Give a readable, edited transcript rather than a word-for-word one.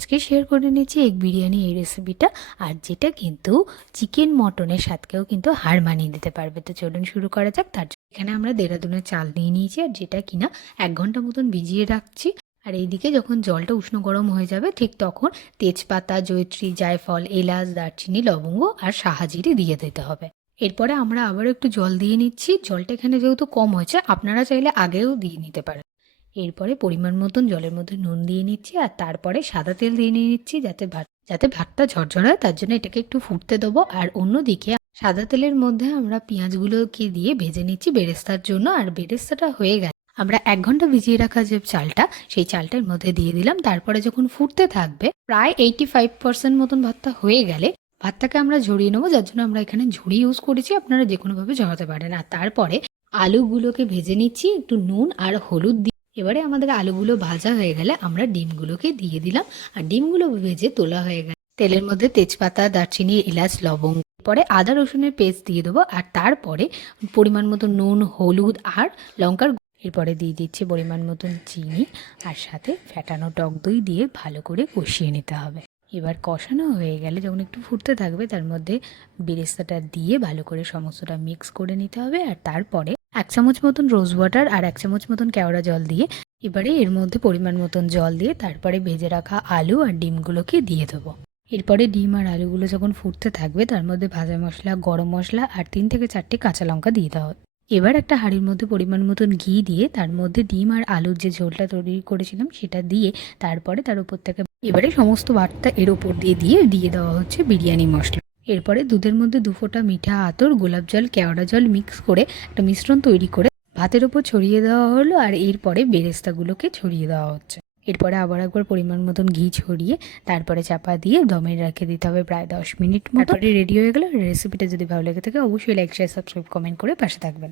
আজকে শেয়ার করে নিচ্ছি এগ বিরিয়ানি এই রেসিপিটা, আর যেটা কিন্তু চিকেন মটনের স্বাদকেও কিন্তু হার মানিয়ে দিতে পারবে। তো চলুন শুরু করা যাক। তার জন্য এখানে আমরা দেরাদুনের চাল নিয়ে নিয়েছি, আর যেটা কিনা 1 ঘন্টা মতন ভিজিয়ে রাখছি। আর এইদিকে যখন জলটা উষ্ণ গরম হয়ে যাবে ঠিক তখন তেজপাতা, জয়িত্রী, জায়ফল, এলাচ, দারচিনি, লবঙ্গ আর শাহাজিরি দিয়ে দিতে হবে। এরপরে আমরা আবারও একটু জল দিয়ে নিচ্ছি। জলটা এখানে যেহেতু কম হয়েছে, আপনারা চাইলে আগেও দিয়ে নিতে পারেন। এরপরে পরিমাণ মতন জলের মধ্যে নুন দিয়ে নিচ্ছি, আর তারপরে সাদা তেল দিয়ে নিচ্ছি যাতে ভাতটা ঝরঝর হয়। তার জন্য এটাকে একটু ফুটতে দেবো। আর অন্যদিকে সাদা তেলের মধ্যে আমরা পেঁয়াজগুলোকে দিয়ে ভেজে নিচ্ছি বেরেস্তার জন্য। আর বেরেস্তাটা হয়ে গেছে, আমরা 1 ঘন্টা ভিজিয়ে রাখা যে চালটা, সেই চালটার মধ্যে দিয়ে দিলাম। তারপরে যখন ফুটতে থাকবে, প্রায় 85% মতন ভাতটা হয়ে গেলে ভাতটাকে আমরা ঝরিয়ে নেবো। যার জন্য আমরা এখানে ঝুড়ি ইউজ করেছি, আপনারা যে কোনোভাবে ঝরাতে পারেন। আর তারপরে আলুগুলোকে ভেজে নিচ্ছি একটু নুন আর হলুদ দিয়ে। এবারে আমাদের আলুগুলো ভাজা হয়ে গেলে আমরা ডিমগুলোকে দিয়ে দিলাম। আর ডিমগুলো ভেজে তোলা হয়ে গেলে তেলের মধ্যে তেজপাতা, দারচিনি, এলাচ, লবঙ্গ, পরে আদা রসুনের পেস্ট দিয়ে দেবো। আর তারপরে পরিমাণ মতো নুন, হলুদ আর লঙ্কার এরপরে দিয়ে দিচ্ছি পরিমাণ মতন চিনি, আর সাথে ফ্যাটানো টক দই দিয়ে ভালো করে কষিয়ে নিতে হবে। এবার কষানো হয়ে গেলে যখন একটু ফুটতে থাকবে, তার মধ্যে বেরেস্তাটা দিয়ে ভালো করে সমস্তটা মিক্স করে নিতে হবে। আর তারপরে 1 চামচ মতন রোজ ওয়াটার আর 1 চামচ মতন কেওড়া জল দিয়ে এবারে এর মধ্যে পরিমাণ মতন জল দিয়ে তারপরে ভেজে রাখা আলু আর ডিমগুলোকে দিয়ে দেবো। এরপরে ডিম আর আলুগুলো যখন ফুটতে থাকবে, তার মধ্যে ভাজা মশলা, গরম মশলা আর 3 থেকে 4টে কাঁচা লঙ্কা দিয়ে দেওয়া। এবার একটা হাঁড়ির মধ্যে পরিমাণ মতন ঘি দিয়ে তার মধ্যে ডিম আর আলুর যে ঝোলটা তৈরি করেছিলাম সেটা দিয়ে তারপরে তার উপর থেকে এবারে সমস্ত ভাতটা এর উপর দিয়ে দিয়ে দেওয়া হচ্ছে বিরিয়ানি মশলা। এরপরে দুধের মধ্যে 2 ফোঁটা মিঠা আতর, গোলাপ জল, কেওড়া জল মিক্স করে একটা মিশ্রণ তৈরি করে ভাতের ওপর ছড়িয়ে দেওয়া হলো। আর এরপরে বেরেস্তাগুলোকে ছড়িয়ে দেওয়া হচ্ছে। এরপরে আবার একবার পরিমাণ মতন ঘি ছড়িয়ে তারপরে চাপা দিয়ে দমে রেখে দিতে হবে প্রায় 10 মিনিট মতো। তারপরে রেডি হয়ে গেল। রেসিপিটা যদি ভালো লেগে থাকে অবশ্যই লাইক, শেয়ার, সাবস্ক্রাইব, কমেন্ট করে পাশে থাকবেন।